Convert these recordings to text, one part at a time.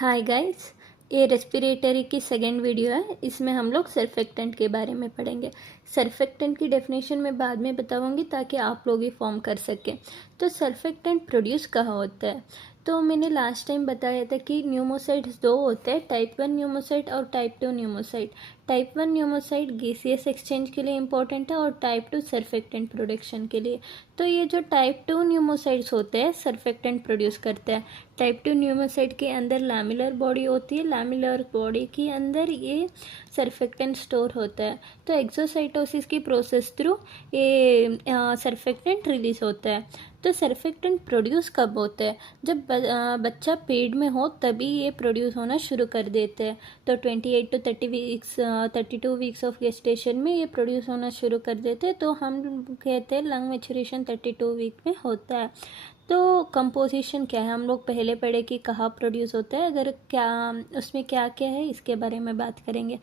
Hi guys, ये respiratory की second video है। इसमें हम लोग सर्फेक्टेंट के बारे में पढ़ेंगे। सर्फेक्टेंट की डेफिनेशन मैं बाद में बताऊंगी ताकि आप लोग ही फॉर्म कर सकें। तो सर्फेक्टेंट प्रोड्यूस कहाँ होता है? तो मैंने लास्ट टाइम बताया था कि न्यूमोसाइट्स दो होते हैं, टाइप 1 न्यूमोसाइट और type 2 pneumocyte. Type 1 pneumocyte gaseous exchange के लिए इंपॉर्टेंट है और टाइप 2 सर्फेक्टेंट प्रोडक्शन के लिए। तो ये जो टाइप 2 न्यूमोसाइट्स होते हैं सर्फेक्टेंट प्रोड्यूस करते हैं। टाइप 2 न्यूमोसाइट के अंदर लैमिलर बॉडी होती है, लैमिलर बॉडी के अंदर ये सर्फेक्टेंट स्टोर होता है। तो एक्सोसाइटोसिस की प्रोसेस थ्रू ये सर्फेक्टेंट रिलीज होता है। तो सर्फेक्टेंट प्रोड्यूस कब होता है? जब बच्चा पेट में हो तभी ये प्रोड्यूस होना शुरू कर देते हैं। तो 28 to 32 वीक्स ऑफ गेस्टेशन में ये प्रोड्यूस होना शुरू कर देते हैं। तो हम कहते हैं लंग मैच्योरेशन 32 वीक में होता है। तो कंपोजिशन क्या है, हम लोग पहले पढ़े कि कहाँ प्रोड्यूस होता है, अगर क्या उसमें क्या क्या है इसके बारे में बात करेंगे।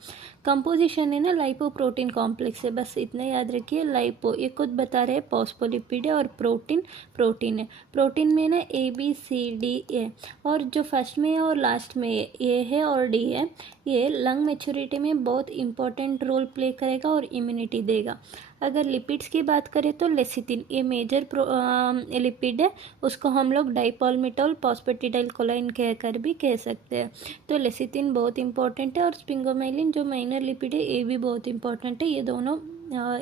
कंपोजिशन है ना, लाइपोप्रोटीन कॉम्प्लेक्स है, बस इतना याद रखिए। लाइपो ये खुद बता रहे हैं फॉस्फोलिपिड है, और प्रोटीन प्रोटीन है। प्रोटीन में ना ABCD और जो फर्स्ट में है और लास्ट में ए है और डी है, ये लंग मैच्योरिटी में बहुत इंपॉर्टेंट रोल प्ले करेगा और इम्यूनिटी देगा। अगर लिपिड्स की बात करें तो लेसिथिन ये मेजर लिपिड है, उसको हम लोग डाइपॉल्मिटॉल फॉस्फेटिडाइल कोलाइन कहकर भी कह सकते हैं। तो लेसिथिन बहुत इंपॉर्टेंट है, और स्पिंगोमाइलिन जो माइनर लिपिड है ये भी बहुत इंपॉर्टेंट है। ये दोनों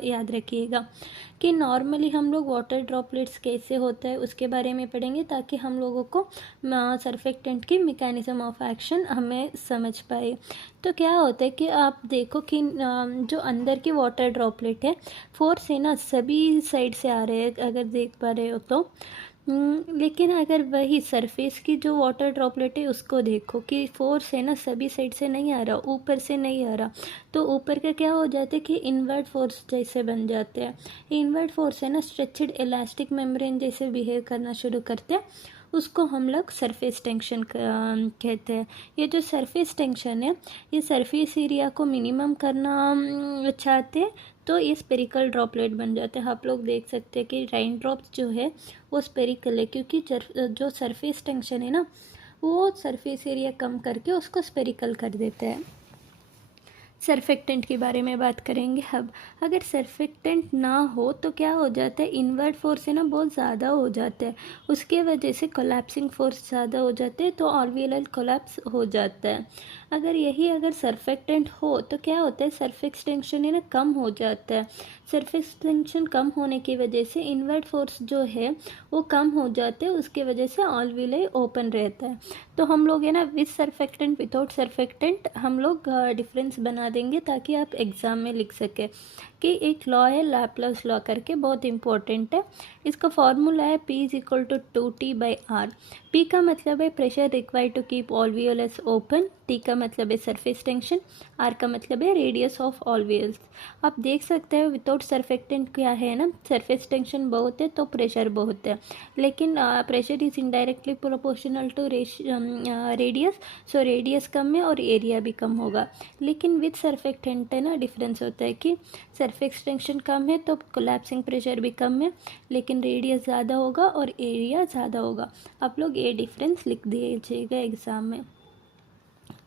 याद रखिएगा। कि नॉर्मली हम लोग वाटर ड्रॉपलेट्स कैसे होता है उसके बारे में पढ़ेंगे, ताकि हम लोगों को सर्फेक्टेंट की मैकेनिज्म ऑफ एक्शन हमें समझ पाए। तो क्या होता है कि आप देखो कि जो अंदर की वाटर ड्रॉपलेट है, फोर्स है ना सभी साइड से आ रहे हैं, अगर देख पा रहे हो तो। लेकिन अगर वही सरफेस की जो वाटर ड्रॉपलेट है उसको देखो कि फोर्स है ना सभी साइड से नहीं आ रहा, ऊपर से नहीं आ रहा। तो ऊपर का क्या हो जाता है कि इनवर्ट फोर्स जैसे बन जाते हैं। इनवर्ट फोर्स है ना स्ट्रेचड इलास्टिक मेम्ब्रेन जैसे बिहेव करना शुरू करते हैं, उसको हम लोग सरफेस टेंशन कहते हैं। ये जो सरफेस टेंशन है, ये सरफेस एरिया को मिनिमम करना चाहते हैं, तो ये स्पेरिकल ड्रॉपलेट बन जाते हैं। आप लोग देख सकते हैं कि रेन ड्रॉप्स जो है वो स्पेरिकल है, क्योंकि जो सरफेस टेंशन है ना वो सरफेस एरिया कम करके उसको स्पेरिकल कर देते हैं। सर्फेक्टेंट के बारे में बात करेंगे अब। अगर सर्फेक्टेंट ना हो तो क्या हो जाता है, इनवर्ट फोर्स है ना बहुत ज़्यादा हो जाता है, उसके वजह से कोलैप्सिंग फोर्स ज़्यादा हो जाते हैं, तो ऑल्वियोलर कोलैप्स हो जाता है। अगर सर्फेक्टेंट हो तो क्या होता है, सरफेस टेंशन है ना कम हो जाता है। सरफेस टेंशन कम होने की वजह से इनवर्ट फोर्स जो है वो कम हो जाते हैं, उसके वजह से ऑल्वियोलाई ओपन रहता है। तो हम लोग है ना विद सर्फेक्टेंट विदाउट सर्फेक्टेंट हम लोग डिफरेंस बना देंगे, ताकि आप एग्ज़ाम में लिख सके। कि एक लॉ है लैप्लास लॉ करके, बहुत इंपॉर्टेंट है। इसका फॉर्मूला है P = 2T/R। P का मतलब है pressure required to keep alveolus open, T का मतलब है सरफेस टेंशन, R का मतलब है रेडियस ऑफ ऑल्वियोल्स। आप देख सकते हैं विदाउट सर्फेक्टेंट क्या है ना, सरफेस टेंशन बहुत है तो प्रेशर बहुत है, लेकिन pressure is indirectly proportional to radius, so radius कम है और एरिया भी कम होगा। लेकिन विद सर्फेक्टेंट है ना डिफरेंस होता है कि सरफेस टेंशन कम है तो कोलैप्सिंग प्रेशर भी कम है, लेकिन रेडियस ज़्यादा होगा और एरिया ज़्यादा होगा। आप लोग ये डिफरेंस लिख दीजिएगा एग्ज़ाम में।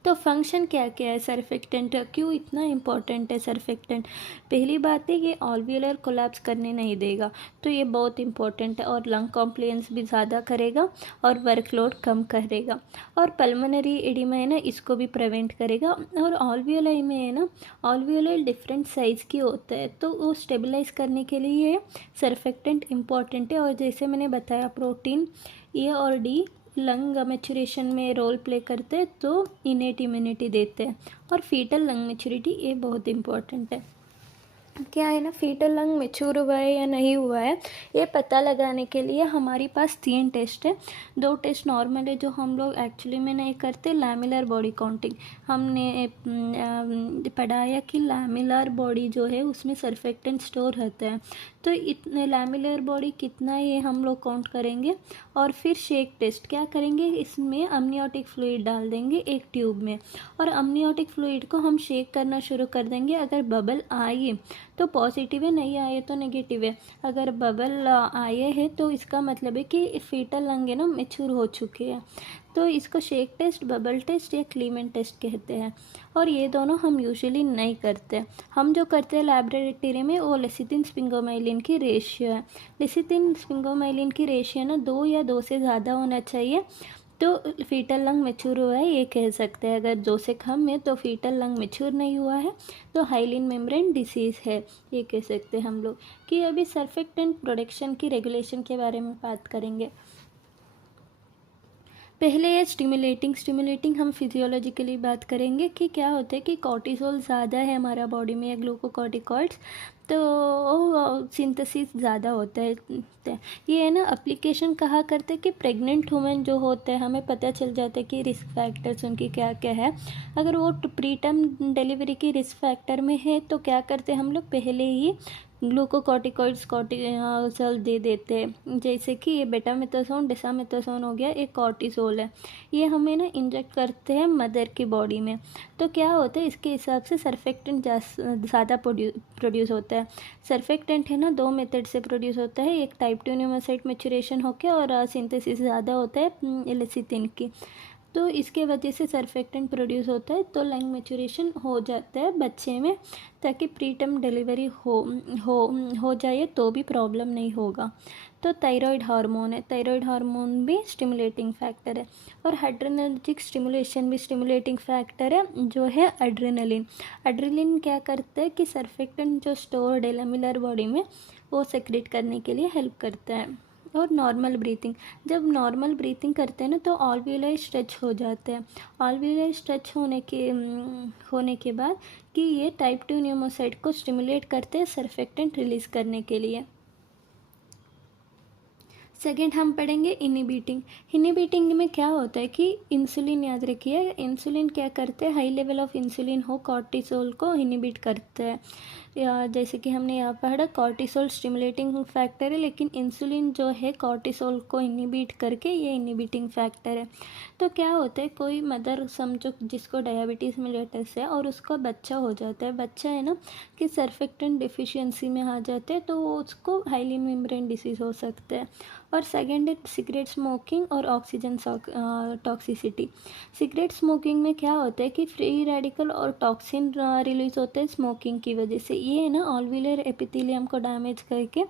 तो फंक्शन क्या क्या है सर्फेक्टेंट, क्यों इतना इम्पॉर्टेंट है सर्फेक्टेंट? पहली बात है ये ऑल्वियोलर कोलैप्स करने नहीं देगा, तो ये बहुत इंपॉर्टेंट है, और लंग कॉम्प्लेंस भी ज़्यादा करेगा और वर्कलोड कम करेगा, और पल्मोनरी एडिमा है ना इसको भी प्रिवेंट करेगा। और ऑल्वियोलाई में है ना, ऑल्वियोलाई डिफरेंट साइज़ की होता है, तो वो स्टेबलाइज करने के लिए सर्फेक्टेंट इम्पॉर्टेंट है। और जैसे मैंने बताया प्रोटीन ए और डी लंग मैच्योरेशन में रोल प्ले करते हैं, तो इनेट इम्यूनिटी देते हैं। और फीटल लंग मैच्योरिटी ये बहुत इंपॉर्टेंट है। क्या है ना, फीटल लंग मैच्योर हुआ है या नहीं हुआ है ये पता लगाने के लिए हमारे पास 3 टेस्ट है। 2 टेस्ट नॉर्मल है जो हम लोग एक्चुअली में नहीं करते, लैमिलर बॉडी काउंटिंग। हमने पढ़ाया कि लैमिलर बॉडी जो है उसमें सर्फेक्टेंट स्टोर रहता है, तो इतने लैमिलर बॉडी कितना ये हम लोग काउंट करेंगे। और फिर शेक टेस्ट क्या करेंगे, इसमें अमनियोटिक फ्लूइड डाल देंगे एक ट्यूब में, और अमनियोटिक फ्लूइड को हम शेक करना शुरू कर देंगे। अगर बबल आए तो पॉजिटिव है, नहीं आए तो नेगेटिव है। अगर बबल आए हैं तो इसका मतलब है कि फीटल लंग है ना मैच्योर हो चुके हैं। तो इसको शेक टेस्ट, बबल टेस्ट या क्लीमन टेस्ट कहते हैं। और ये दोनों हम यूजुअली नहीं करते। हम जो करते हैं लैबोरेटरी में वो लेसिथिन स्पिंगोमाइलिन की रेशियो है। लेसिथिन स्पिंगोमाइलिन की रेशियो ना 2 या 2 से ज़्यादा होना चाहिए तो फीटल लंग मैच्योर हुआ है ये कह सकते हैं। अगर 2 से कम है तो फीटल लंग मैच्योर नहीं हुआ है तो हाइलिन मेम्ब्रेन डिसीज़ है ये कह सकते हैं हम लोग। कि अभी सर्फेक्टेंट प्रोडक्शन की रेगुलेशन के बारे में बात करेंगे। पहले ये स्टिमुलेटिंग हम फिजियोलॉजिकली बात करेंगे कि क्या होता है कि कॉर्टिसोल ज़्यादा है हमारा बॉडी में या ग्लूकोकॉर्टिकॉइड्स तो सिंथेसिस ज़्यादा होता है। ये है ना एप्लीकेशन कहा करते हैं कि प्रेग्नेंट वुमेन जो होते हैं हमें पता चल जाता है कि रिस्क फैक्टर्स उनकी क्या क्या है। अगर वो प्री टर्म डिलीवरी की रिस्क फैक्टर में है तो क्या करते हैं हम लोग पहले ही ग्लूकोकॉर्टिकॉइड्स कॉर्टिसोल दे देते हैं। जैसे कि ये बेटामेथासोन डेसामेथासोन हो गया, एक कॉर्टिसोल है। ये हमें ना इंजेक्ट करते हैं मदर की बॉडी में। तो क्या होता है इसके हिसाब से सर्फेक्टेंट ज़्यादा प्रोड्यूस होता है। सर्फेक्टेंट है ना 2 मेथड से प्रोड्यूस होता है। एक टाइप 2 न्यूमासाइट मैच्योरेशन होकर और सिंथेसिस ज़्यादा होता है लेसिथिन की। तो इसके वजह से सर्फेक्टेंट प्रोड्यूस होता है तो लंग मैच्योरेशन हो जाता है बच्चे में ताकि प्री टर्म डिलीवरी हो जाए तो भी प्रॉब्लम नहीं होगा। तो थायराइड हार्मोन है, थायराइड हार्मोन भी स्टिमुलेटिंग फैक्टर है। और हाइड्रोनर्जिक स्टिमुलेशन भी स्टिमुलेटिंग फैक्टर है जो है एड्रेनलिन। एड्रेनलिन क्या करता है कि सर्फेक्टेंट जो स्टोर्ड है लेमिलर बॉडी में वो सेक्रेट करने के लिए हेल्प करता है। और नॉर्मल ब्रीथिंग, जब नॉर्मल ब्रीथिंग करते हैं ना तो ऑलव्यूलर स्ट्रेच हो जाते हैं। ऑलव्यूलर स्ट्रेच होने के बाद कि ये टाइप 2 न्यूमोसाइट को स्टिमुलेट करते हैं सर्फेक्टेंट रिलीज़ करने के लिए। सेकेंड हम पढ़ेंगे इनिबिटिंग। इनिबिटिंग में क्या होता है कि इंसुलिन, याद रखिए इंसुलिन क्या करते हैं, हाई लेवल ऑफ इंसुलिन हो कॉर्टिसोल को इनिबिट करते हैं। या जैसे कि हमने यहाँ पढ़ा कॉर्टिसोल स्टिमुलेटिंग फैक्टर है लेकिन इंसुलिन जो है कॉर्टिसोल को इनिबिट करके ये इनिबिटिंग फैक्टर है। तो क्या होता है कोई मदर समझो जिसको डायबिटीज़ मेलिटस है और उसका बच्चा हो जाता है, बच्चा है ना कि सर्फेक्टेंट डिफिशियंसी में आ जाते हैं तो वो उसको हाइलिन मेम्ब्रेन डिसीज़ हो सकता है। और सेकेंड है सिगरेट स्मोकिंग और ऑक्सीजन टॉक्सिसिटी। सिगरेट स्मोकिंग में क्या होता है कि फ्री रेडिकल और टॉक्सिन रिलीज होते हैं स्मोकिंग की वजह से। ये है ना ऑलव्यूलर एपिथेलियम को डैमेज करके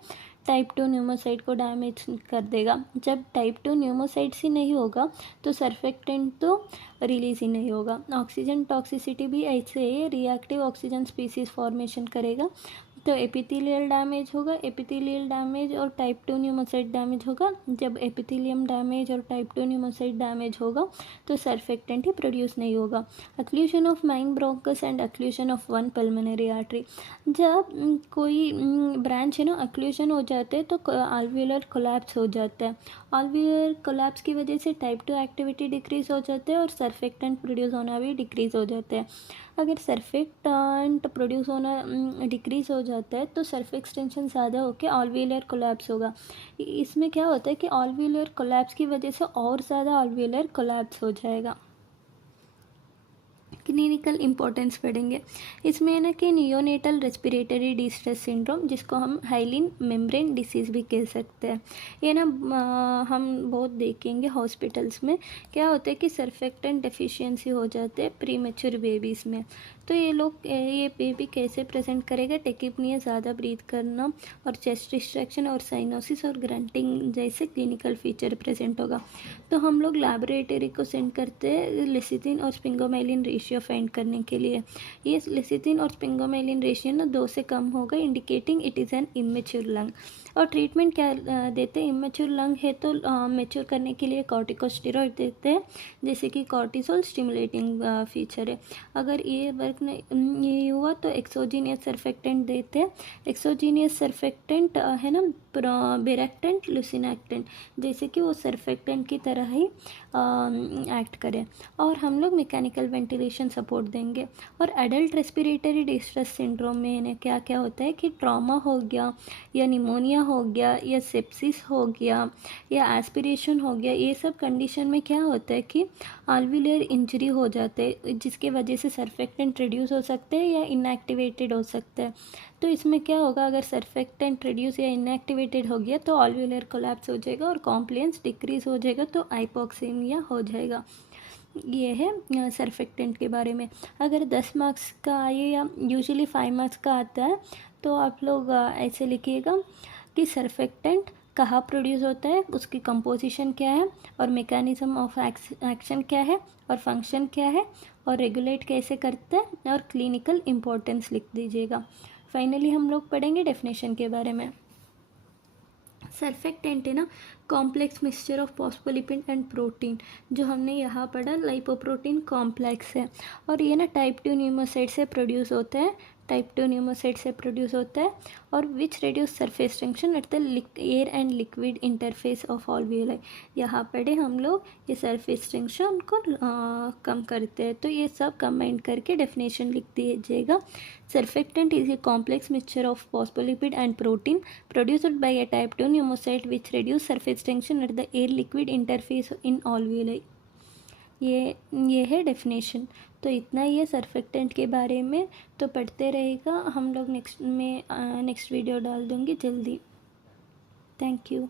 टाइप 2 न्यूमोसाइट को डैमेज कर देगा। जब टाइप 2 न्यूमोसाइट्स ही नहीं होगा तो सर्फेक्टेंट तो रिलीज ही नहीं होगा। ऑक्सीजन टॉक्सिसिटी भी ऐसे है, रिएक्टिव ऑक्सीजन स्पीसीज फॉर्मेशन करेगा तो एपिथेलियल डैमेज होगा। एपिथेलियल डैमेज और टाइप 2 न्यूमोसाइट डैमेज होगा। जब एपिथेलियम डैमेज और टाइप 2 न्यूमोसाइट डैमेज होगा तो सर्फेक्टेंट ही प्रोड्यूस नहीं होगा। Occlusion of main bronchus and occlusion of one pulmonary artery. जब कोई ब्रांच है ना अक्लूशन हो जाते हैं तो आल्वियोलर कोलैप्स हो जाता है। आल्वियोलर कोलैप्स की वजह से टाइप 2 एक्टिविटी डिक्रीज हो जाते हैं और सर्फेक्टेंट प्रोड्यूस होना भी डिक्रीज हो जाता है। अगर सर्फेक्टेंट प्रोड्यूस होना डिक्रीज हो जाता है तो सर्फ एक्सटेंशन ज़्यादा होकर ऑलव्यूलर कोलैप्स होगा। इसमें क्या होता है कि ऑलव्यूलर कोलैप्स की वजह से और ज़्यादा ऑलव्यूलर कोलैप्स हो जाएगा। क्लिनिकल इंपॉर्टेंस पढ़ेंगे इसमें है ना कि नियोनेटल रेस्पिरेटरी डिस्ट्रेस सिंड्रोम जिसको हम हाइलिन मेम्ब्रेन डिसीज़ भी कह सकते हैं। ये ना हम बहुत देखेंगे हॉस्पिटल्स में क्या होता है कि सर्फेक्टेंट डेफिशिएंसी हो जाते हैं प्री मैच्योर बेबीज़ में। तो ये बेबी कैसे प्रेजेंट करेगा, टेकिपनिया, ज़्यादा ब्रीथ करना और चेस्ट डिस्ट्रैक्शन और साइनोसिस और ग्रंटिंग जैसे क्लिनिकल फीचर प्रेजेंट होगा। तो हम लोग लैबोरेटरी को सेंड करते हैं लेसिथिन और स्पिंगोमाइलिन रेशियो फाइंड करने के लिए। ये लेसिथिन और स्पिंगोमाइलिन रेशियो ना 2 से कम होगा indicating it is an immature lung. और ट्रीटमेंट क्या देते हैं, इमेच्योर लंग है तो मैच्योर करने के लिए कॉर्टिकोस्टेरॉइड देते हैं जैसे कि कॉर्टिसोल स्टिमुलेटिंग फीचर है। अगर ये वर्क नहीं हुआ तो एक्सोजीनियस सर्फेक्टेंट देते हैं। एक्सोजीनियस सर्फेक्टेंट है ना बेरेक्टेंट, लुसिनेक्टेंट जैसे कि वो सर्फेक्टेंट की तरह ही एक्ट करें। और हम लोग मैकेनिकल वेंटिलेशन सपोर्ट देंगे। और एडल्ट रेस्पिरेटरी डिस्ट्रेस सिंड्रोम में इन्हें क्या क्या होता है कि ट्रॉमा हो गया या निमोनिया हो गया या सेप्सिस हो गया या एस्पिरेशन हो गया, ये सब कंडीशन में क्या होता है कि आल्वियोलर इंजरी हो जाते हैं जिसके वजह से सर्फेक्टेंट रिड्यूस हो सकते हैं या इनएक्टिवेटेड हो सकते हैं। तो इसमें क्या होगा, अगर सर्फेक्टेंट रिड्यूस या इनएक्टिवेटेड हो गया तो ऑल्व्यूलर कोलैप्स हो जाएगा और कॉम्प्लायंस डिक्रीज हो जाएगा, तो हाइपोक्सेमिया हो जाएगा। ये है सर्फेक्टेंट के बारे में। अगर 10 मार्क्स का आए या यूजुअली 5 मार्क्स का आता है तो आप लोग ऐसे लिखिएगा कि सर्फेक्टेंट कहाँ प्रोड्यूस होता है, उसकी कंपोजिशन क्या है और मैकेनिज्म ऑफ एक्शन क्या है और फंक्शन क्या है और रेगुलेट कैसे करते हैं और क्लिनिकल इम्पोर्टेंस लिख दीजिएगा। फाइनली हम लोग पढ़ेंगे डेफिनेशन के बारे में। सर्फेक्टेंट है ना complex mixture of phospholipid and protein, जो हमने यहाँ पढ़ा लाइपोप्रोटीन कॉम्प्लेक्स है, और ये ना टाइप 2 न्यूमोसाइट से प्रोड्यूस होता है, टाइप 2 न्यूमोसाइट से प्रोड्यूस होता है, और which reduce surface tension at the air and liquid interface of alveoli. यहाँ पढ़े हम लोग ये सरफेस टेंशन को कम करते हैं, तो ये सब कंबाइंड करके डेफिनेशन लिख दीजिएगा। Surfactant is a complex mixture of phospholipid and protein produced by a type 2 pneumocyte which reduce surface tension at the air-liquid interface in alveoli। ये है डेफिनेशन। तो इतना ही है सर्फेक्टेंट के बारे में, तो पढ़ते रहेगा। हम लोग नेक्स्ट वीडियो डाल दूँगी जल्दी। Thank you.